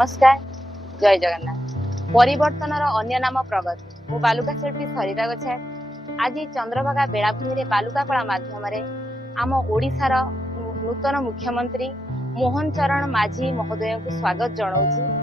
नमस्कार जय जगन्नाथ। परिवर्तनर अन्य नाम प्रगति। मु बालुका शिल्पी सरिता गच्छार आज चंद्रभागा बेलाभूमि रे बालुका कला माध्यम आम ओडिशार नूतन मुख्यमंत्री मोहन चरण माझी महोदय को स्वागत जनाऊँ।